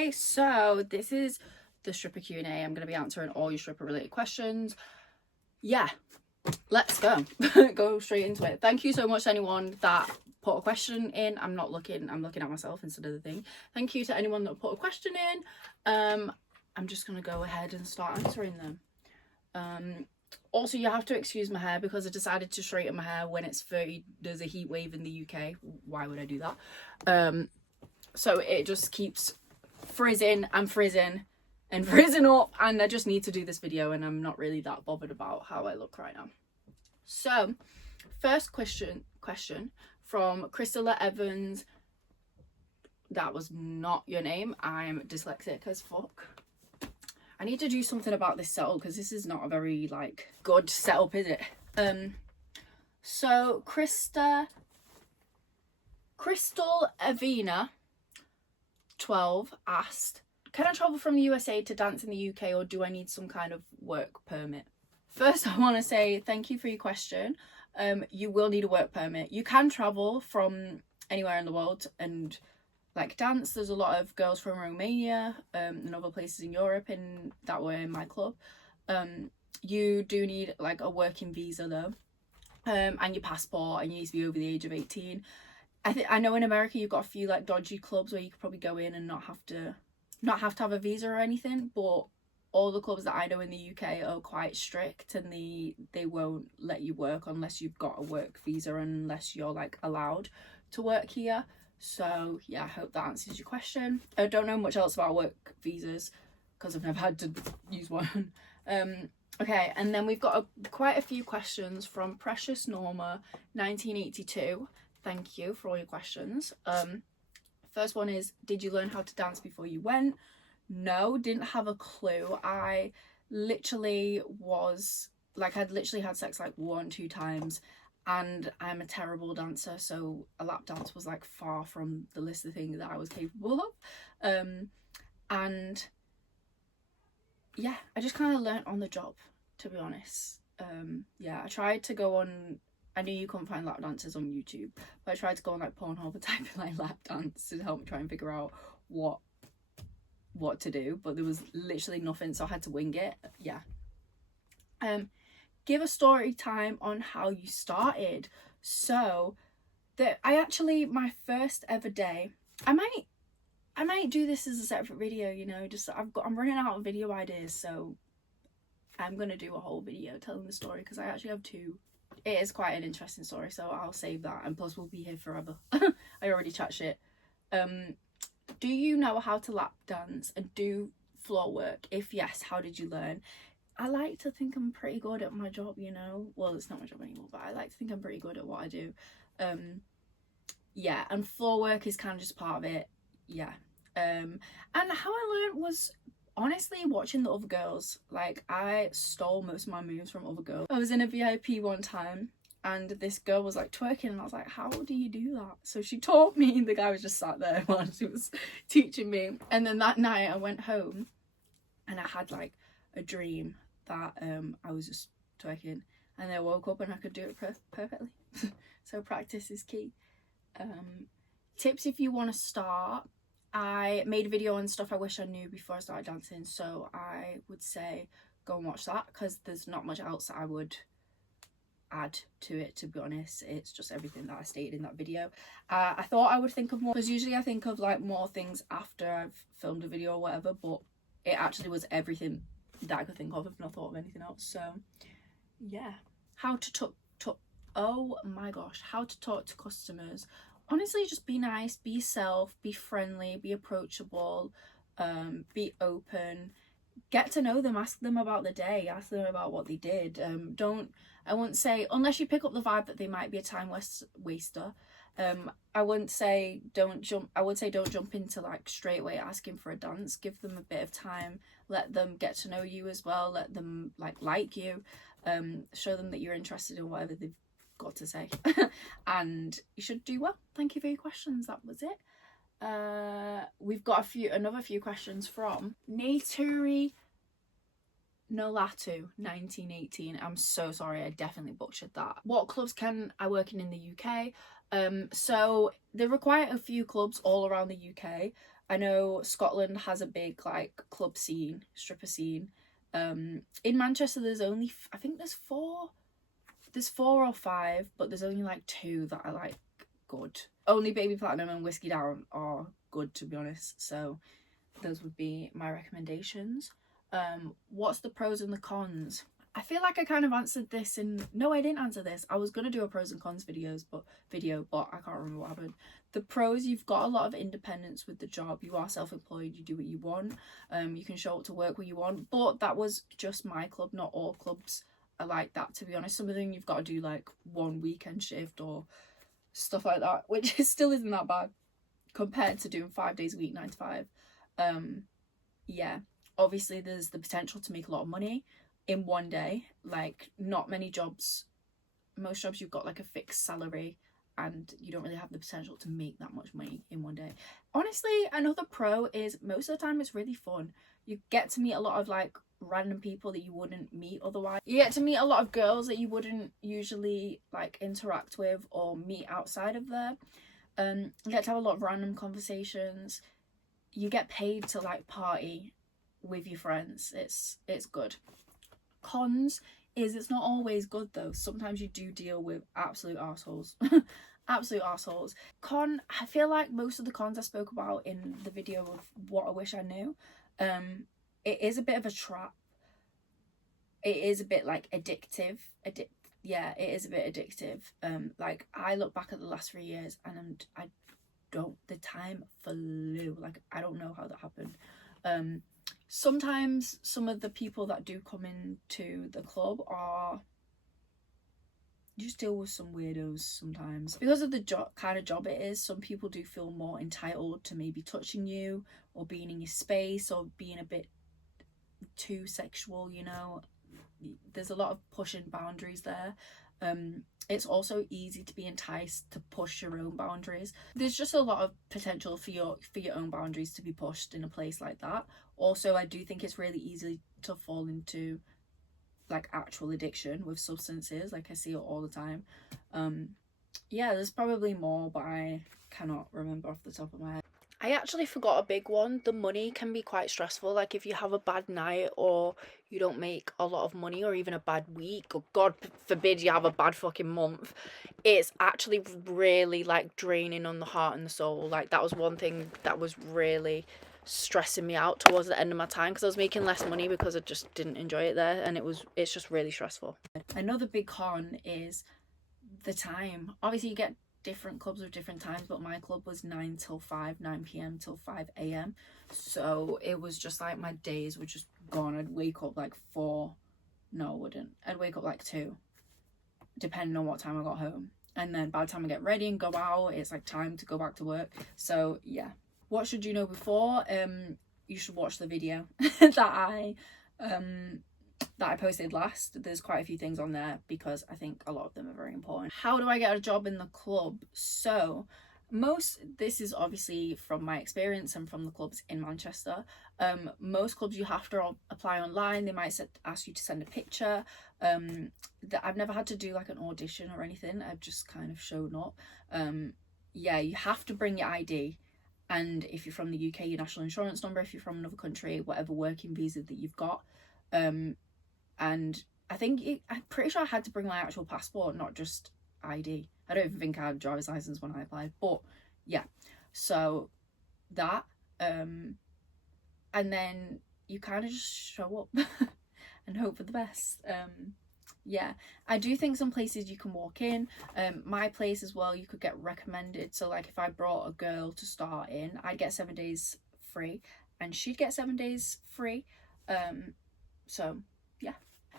Hi, so this is the stripper Q&A. I'm going to be answering all your stripper related questions. Yeah, let's go. Go straight into it. Thank you so much to anyone that put a question in. I'm looking at myself instead of the thing. Thank you to anyone that put a question in. I'm just going to go ahead and start answering them. Also, you have to excuse my hair because I decided to straighten my hair when it's 30. There's a heat wave in the UK. Why would I do that? So it just keeps frizzing and frizzing and frizzing up, and I just need to do this video, and I'm not really that bothered about how I look right now. So first question from Crystalla Evans. That was not your name. I'm dyslexic as fuck. I need to do something about this setup because this is not a very like good setup, is it? So Crystal Avina 12 asked, can I travel from the USA to dance in the UK, or do I need some kind of work permit? First, I want to say thank you for your question. You will need a work permit. You can travel from anywhere in the world and like dance. There's a lot of girls from Romania and other places in Europe and that were in my club. You do need like a working visa though, and your passport, and you need to be over the age of 18. I know in America you've got a few like dodgy clubs where you could probably go in and not have to have a visa or anything, but all the clubs that I know in the UK are quite strict, and they won't let you work unless you've got a work visa, unless you're like allowed to work here. So yeah, I hope that answers your question. I don't know much else about work visas because I've never had to use one. Okay, and then we've got quite a few questions from Precious Norma 1982. Thank you for all your questions. First one is, did you learn how to dance before you went? No, didn't have a clue. I literally was like, I'd literally had sex like 1-2 times, and I'm a terrible dancer, so a lap dance was like far from the list of things that I was capable of. And yeah, I just kind of learnt on the job, to be honest. Yeah, I tried to go on, I knew you couldn't find lap dances on YouTube, but I tried to go on like Pornhub and type in like lap dance to help me try and figure out what to do, but there was literally nothing, so I had to wing it. Yeah. Give a story time on how you started. So my first ever day, I might do this as a separate video, you know, just I'm running out of video ideas, so I'm gonna do a whole video telling the story because I actually have two. It is quite an interesting story, so I'll save that, and plus we'll be here forever. I already chat shit. Do you know how to lap dance and do floor work? If yes, how did you learn? I like to think I'm pretty good at my job, you know. Well, it's not my job anymore, but I like to think I'm pretty good at what I do. Yeah, and floor work is kind of just part of it. Yeah. And how I learned was honestly watching the other girls. Like, I stole most of my moves from other girls. I was in a VIP one time, and this girl was like twerking, and I was like, how do you do that? So she taught me, and the guy was just sat there while she was teaching me. And then that night I went home and I had like a dream that I was just twerking, and I woke up and I could do it perfectly. So practice is key. Tips if you want to start. I made a video on stuff I wish I knew before I started dancing, so I would say go and watch that because there's not much else that I would add to it, to be honest. It's just everything that I stated in that video. I thought I would think of more, because usually I think of like more things after I've filmed a video or whatever, but it actually was everything that I could think of. I've not thought of anything else. So yeah, how to talk oh my gosh, how to talk to customers. Honestly, just be nice, be yourself, be friendly, be approachable, be open, get to know them, ask them about the day, ask them about what they did. I wouldn't say, unless you pick up the vibe that they might be a time waster, I wouldn't say don't jump. I would say don't jump into like straight away asking for a dance. Give them a bit of time, let them get to know you as well, let them like you, show them that you're interested in whatever they've got to say. And you should do well. Thank you for your questions. That was it. We've got another few questions from Naturi Nolatu 1918. I'm so sorry, I definitely butchered that. What clubs can I work in the UK? So there are quite a few clubs all around the UK. I know Scotland has a big like club scene, stripper scene. In Manchester there's only, I think there's four or five, but there's only like two that are like good. Only Baby Platinum and Whiskey Down are good, to be honest, so those would be my recommendations. What's the pros and the cons? I feel like I kind of answered this in, no, I didn't answer this. I was gonna do a pros and cons video, but I can't remember what happened. The pros, you've got a lot of independence with the job. You are self-employed, you do what you want. You can show up to work when you want, but that was just my club. Not all clubs are like that, to be honest. Some of them you've got to do like one weekend shift or stuff like that, which still isn't that bad compared to doing 5 days a week, 9 to 5. Yeah, obviously there's the potential to make a lot of money in one day. Like, not many jobs, most jobs you've got like a fixed salary and you don't really have the potential to make that much money in one day. Honestly, another pro is most of the time it's really fun. You get to meet a lot of like random people that you wouldn't meet otherwise. You get to meet a lot of girls that you wouldn't usually like interact with or meet outside of there. You get to have a lot of random conversations. You get paid to like party with your friends. It's good. Cons is it's not always good though. Sometimes you do deal with absolute assholes. Absolute assholes. Con, I feel like most of the cons I spoke about in the video of what I wish I knew, it is a bit of a trap. It is a bit like addictive. Yeah, it is a bit addictive. Like, I look back at the last 3 years and the time flew. Like, I don't know how that happened. Sometimes some of the people that do come into the club you just deal with some weirdos sometimes. Because of the kind of job it is, some people do feel more entitled to maybe touching you or being in your space or being a bit too sexual, you know. There's a lot of pushing boundaries there. It's also easy to be enticed to push your own boundaries. There's just a lot of potential for your own boundaries to be pushed in a place like that. Also, I do think it's really easy to fall into like actual addiction with substances. Like, I see it all the time. Yeah, there's probably more, but I cannot remember off the top of my head. I actually forgot a big one. The money can be quite stressful. Like, if you have a bad night or you don't make a lot of money, or even a bad week, or God forbid you have a bad fucking month, it's actually really like draining on the heart and the soul. Like, that was one thing that was really stressing me out towards the end of my time, because I was making less money because I just didn't enjoy it there, and it's just really stressful. Another big con is the time. Obviously you get different clubs with different times, but my club was 9 till 5, 9 p.m. till 5 a.m. so it was just like my days were just gone. I'd wake up like 4, no I wouldn't, I'd wake up like 2, depending on what time I got home, and then by the time I get ready and go out, it's like time to go back to work. So yeah, what should you know before? You should watch the video that I posted last. There's quite a few things on there because I think a lot of them are very important. How do I get a job in the club? So this is obviously from my experience and from the clubs in Manchester. Most clubs you have to apply online. They might ask you to send a picture. I've never had to do like an audition or anything. I've just kind of shown up. Yeah, you have to bring your ID. And if you're from the UK, your national insurance number. If you're from another country, whatever working visa that you've got. And I'm pretty sure I had to bring my actual passport, not just ID. I don't even think I had a driver's license when I applied, but yeah. So that, and then you kind of just show up and hope for the best. Yeah, I do think some places you can walk in. My place as well, you could get recommended. So like, if I brought a girl to start in, I'd get 7 days free and she'd get 7 days free. So yeah.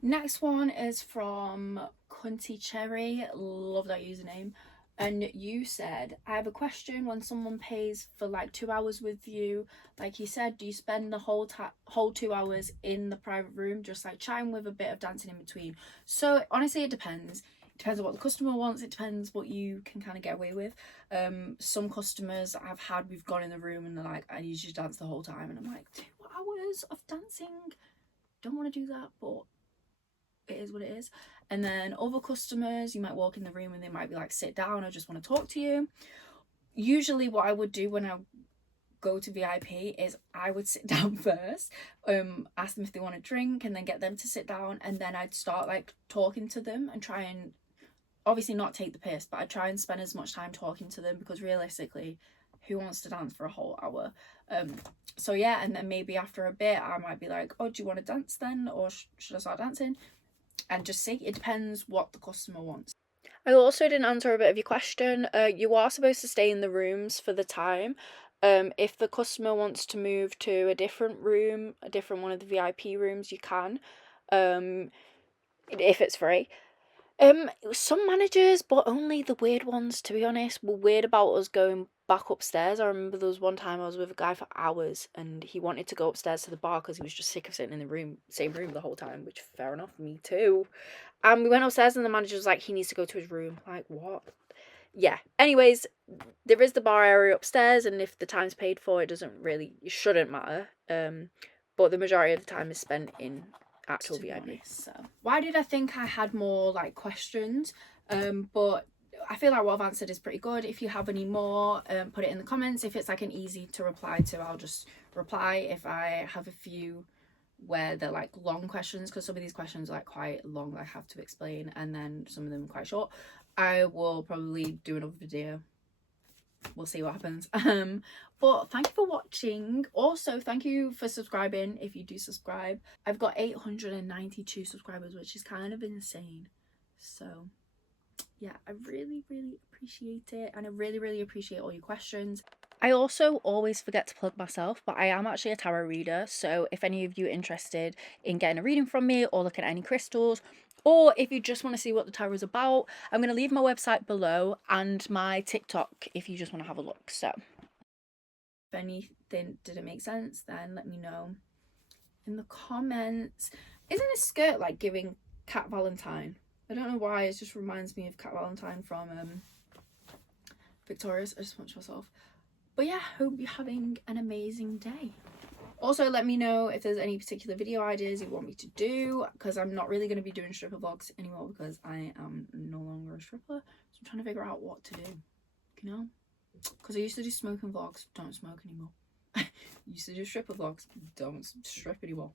Next one is from Cunty Cherry. Love that username. And you said, I have a question. When someone pays for like 2 hours with you, like you said, do you spend the whole 2 hours in the private room, just like chatting with a bit of dancing in between? So honestly, it depends. It depends on what the customer wants. It depends what you can kind of get away with. Some customers I've had, we've gone in the room and they're like, I need you to dance the whole time. And I'm like, 2 hours of dancing? Don't want to do that, but it is what it is. And then other customers, you might walk in the room and they might be like, sit down, I just want to talk to you. Usually what I would do when I go to VIP is I would sit down first, ask them if they want a drink, and then get them to sit down, and then I'd start like talking to them and try and obviously not take the piss, but I'd try and spend as much time talking to them, because realistically, who wants to dance for a whole hour? So yeah, and then maybe after a bit I might be like, oh, do you want to dance then, or should I start dancing? And just see, it depends what the customer wants. I also didn't answer a bit of your question. You are supposed to stay in the rooms for the time. If the customer wants to move to a different room, a different one of the VIP rooms, you can, if it's free. Some managers, but only the weird ones, to be honest, were weird about us going back upstairs. I remember there was one time I was with a guy for hours and he wanted to go upstairs to the bar because he was just sick of sitting in the same room the whole time, which fair enough, me too. And we went upstairs and the manager was like, he needs to go to his room. Like, what? Yeah. Anyways, there is the bar area upstairs, and if the time's paid for, it shouldn't matter. But the majority of the time is spent in actual VIP. So why did I think I had more like questions? But I feel like what I've answered is pretty good. If you have any more, put it in the comments. If it's like an easy to reply to, I'll just reply. If I have a few where they're like long questions, because some of these questions are like quite long, I have to explain, and then some of them are quite short, I will probably do another video. We'll see what happens. But thank you for watching. Also, thank you for subscribing if you do subscribe. I've got 892 subscribers, which is kind of insane. So yeah, I really appreciate it, and I really appreciate all your questions. I also always forget to plug myself, but I am actually a tarot reader, so if any of you are interested in getting a reading from me or looking at any crystals, or if you just want to see what the tarot is about, I'm going to leave my website below and my TikTok if you just want to have a look. So if anything didn't make sense, then let me know in the comments. Isn't a skirt like giving Cat Valentine? I don't know why, it just reminds me of Cat Valentine from Victorious. I just watched myself. But yeah, hope you're having an amazing day. Also, let me know if there's any particular video ideas you want me to do, because I'm not really going to be doing stripper vlogs anymore because I am no longer a stripper. So I'm trying to figure out what to do, you know? Because I used to do smoking vlogs, don't smoke anymore. Used to do stripper vlogs, don't strip anymore.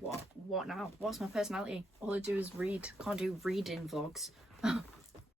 What now? What's my personality? All I do is read. Can't do reading vlogs.